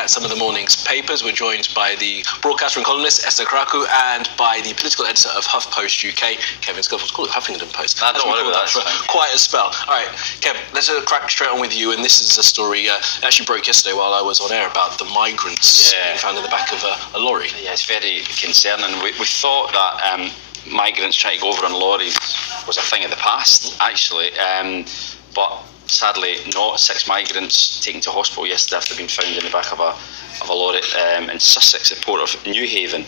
at some of the morning's papers. We're joined by the broadcaster and columnist Esther Karaku and by the political editor of HuffPost UK, Kevin Scuffles. Call it Huffington Post. I don't worry about that for quite a spell. All right, Kev, let's crack straight on with you. And this is a story that actually broke yesterday while I was on air about the migrants being found in the back of a lorry. Yeah, it's very concerning. We thought that migrants trying to go over on lorries was a thing of the past, actually, but sadly not. 6 migrants taken to hospital yesterday after being found in the back of a lorry in Sussex at Port of Newhaven.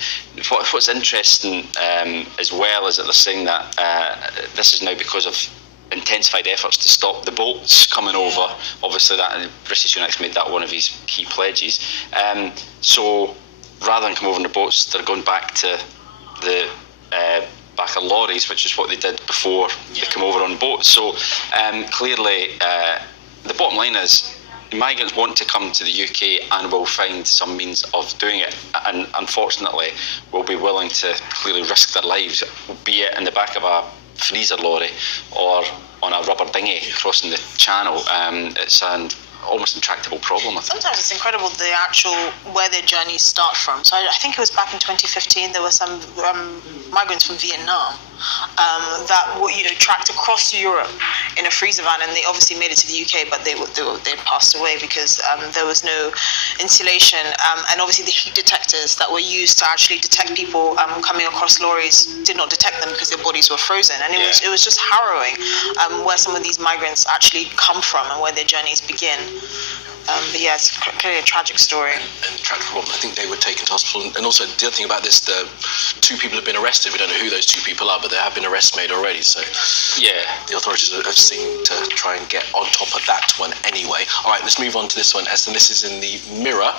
What's interesting as well is that they're saying that this is now because of intensified efforts to stop the boats coming over. Obviously, that Rishi Sunak's made that one of his key pledges. So rather than come over on the boats, they're going back to the back of lorries, which is what they did before they come over on boats. So clearly, the bottom line is migrants want to come to the UK and will find some means of doing it, and unfortunately will be willing to clearly risk their lives, be it in the back of a freezer lorry or on a rubber dinghy crossing the channel. It's an almost intractable problem, I think. Sometimes it's incredible the actual where their journeys start from. So I think it was back in 2015 there were some migrants from Vietnam that were tracked across Europe in a freezer van, and they obviously made it to the UK, but they passed away because there was no insulation, and obviously the heat detectors that were used to actually detect people coming across lorries did not detect them because their bodies were frozen, and it was just harrowing where some of these migrants actually come from and where their journeys begin. But yeah, it's clearly a tragic story. And tragic problem. I think they were taken to hospital. And also, the other thing about this, the 2 people have been arrested. We don't know who those 2 people are, but there have been arrests made already. So, the authorities have seemed to try and get on top of that one anyway. All right, let's move on to this one, Esther. This is in the Mirror.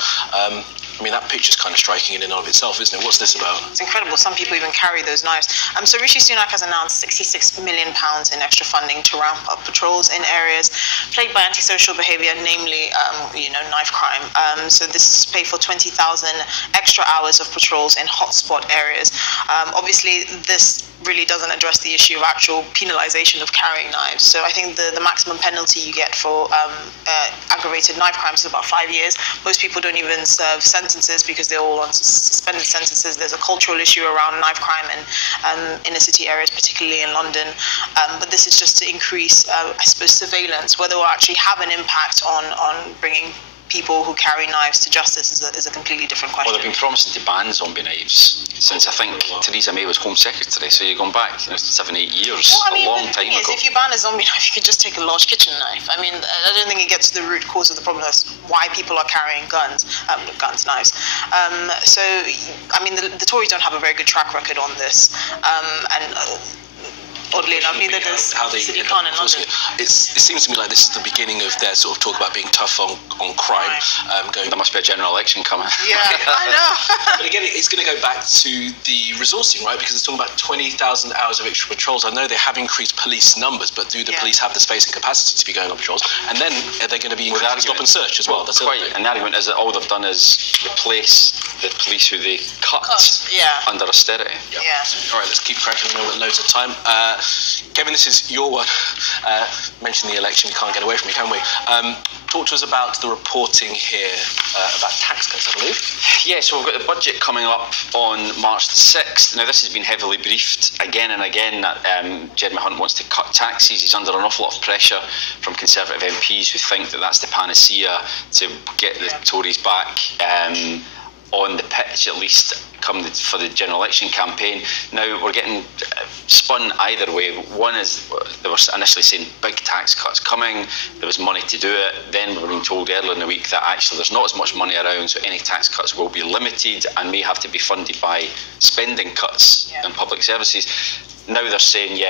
I mean, that picture's kind of striking in and of itself, isn't it? What's this about? It's incredible. Some people even carry those knives. So Rishi Sunak has announced £66 million in extra funding to ramp up patrols in areas plagued by antisocial behaviour, namely, knife crime. So this is paid for 20,000 extra hours of patrols in hotspot areas. Obviously, this really doesn't address the issue of actual penalisation of carrying knives. So I think the maximum penalty you get for aggravated knife crimes is about 5 years. Most people don't even serve sentences because they're all on suspended sentences. There's a cultural issue around knife crime in inner city areas, particularly in London. But this is just to increase, surveillance. Whether it will actually have an impact on bringing people who carry knives to justice is a completely different question. Well, they've been promising to ban zombie knives since I think Theresa May was Home Secretary, so you're going back 7-8 years, a long time ago. If you ban a zombie knife, you could just take a large kitchen knife. I mean, I don't think it gets to the root cause of the problem. That's why people are carrying knives. So, I mean, the Tories don't have a very good track record on this, oddly enough, neither does City Khan in London. It seems to me like this is the beginning of their sort of talk about being tough on crime. There must be a general election coming. Yeah, I know. But again, it's going to go back to the resourcing, right? Because it's talking about 20,000 hours of extra patrols. I know they have increased police numbers, but do the police have the space and capacity to be going on patrols? And then are they going to be increasing stop and search as well? That's quite. And the argument is that all they've done is replace the police who they cut under austerity. Yeah. All right, let's keep cracking. We've got loads of time. Kevin, this is your one. Mention the election, we can't get away from it, can we? Talk to us about the reporting here about tax cuts, I believe. Yeah, so we've got the budget coming up on March the 6th. Now, this has been heavily briefed again and again that Jeremy Hunt wants to cut taxes. He's under an awful lot of pressure from Conservative MPs who think that that's the panacea to get the Tories back on the pitch, at least for the general election campaign. Now, we're getting spun either way. One is they were initially saying big tax cuts coming, there was money to do it. Then we were being told earlier in the week that actually there's not as much money around, so any tax cuts will be limited and may have to be funded by spending cuts in public services. Now they're saying,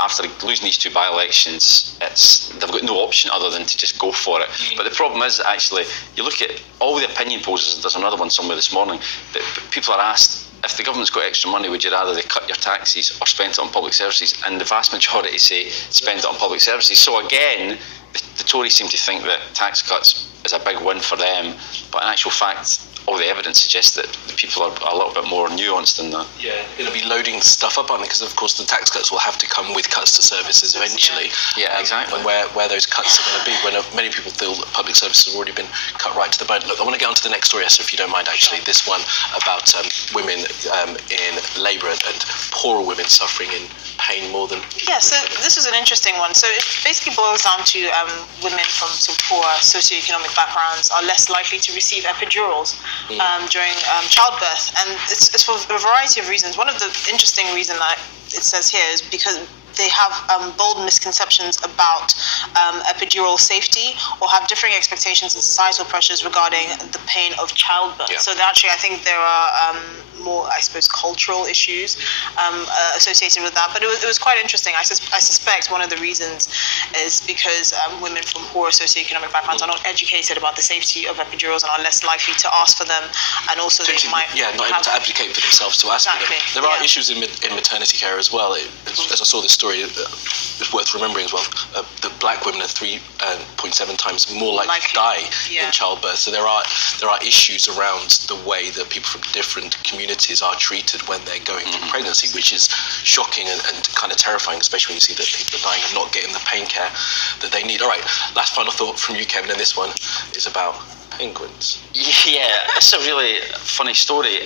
after losing these 2 by-elections, they've got no option other than to just go for it. But the problem is, actually, you look at all the opinion polls, there's another one somewhere this morning, that people are asked, if the government's got extra money, would you rather they cut your taxes or spend it on public services? And the vast majority say spend it on public services. So again, the Tories seem to think that tax cuts is a big win for them. But in actual fact, all the evidence suggests that the people are a little bit more nuanced than that. Yeah, it'll be loading stuff up on it because, of course, the tax cuts will have to come with cuts to services eventually. Yeah, exactly. And where those cuts are going to be, when many people feel that public services have already been cut right to the bone. Look, I want to get on to the next story, Esther, if you don't mind, actually. This one about women in labour and poorer women suffering in pain more than... Yeah, so this is an interesting one. So it basically boils down to women from sort of poor socioeconomic backgrounds are less likely to receive epidurals during childbirth. And it's for a variety of reasons. One of the interesting reasons that it says here is because they have bold misconceptions about epidural safety or have differing expectations and societal pressures regarding the pain of childbirth. Yeah. So actually, I think there are more, I suppose, cultural issues associated with that. But it was quite interesting. I suspect one of the reasons is because women from poorer socioeconomic backgrounds are not educated about the safety of epidurals and are less likely to ask for them, and also they might not able to advocate for themselves to ask for them. There are issues in maternity care as well. As I saw this story, it's worth remembering as well. That black women are 3.7 times more likely to die in childbirth. So there are issues around the way that people from different communities are treated when they're going through pregnancy, which is shocking and kind of terrifying, especially when you see that people are dying and not getting the pain care that they need. All right, last final thought from you, Kevin, and this one is about penguins. Yeah, it's a really funny story.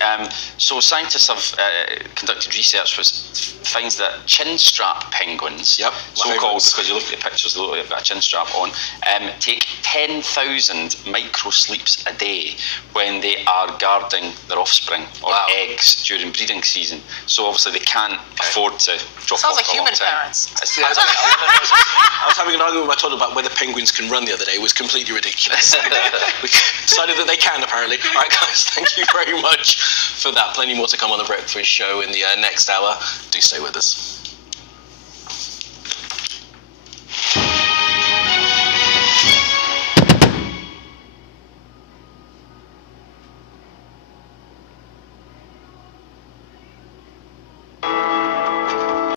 So scientists have conducted research which finds that chin strap penguins, so-called because you look at the pictures, they look like they've got a chin strap on, take 10,000 micro sleeps a day when they are guarding their offspring or eggs during breeding season. So obviously they can't afford to drop Sounds off like for a long human time. parents. I was having an argument with my toddler about whether penguins can run the other day. It was completely ridiculous. We decided that they can, apparently. All right, guys, thank you very much for that. Plenty more to come on The Breakfast Show in the next hour. Do stay with us.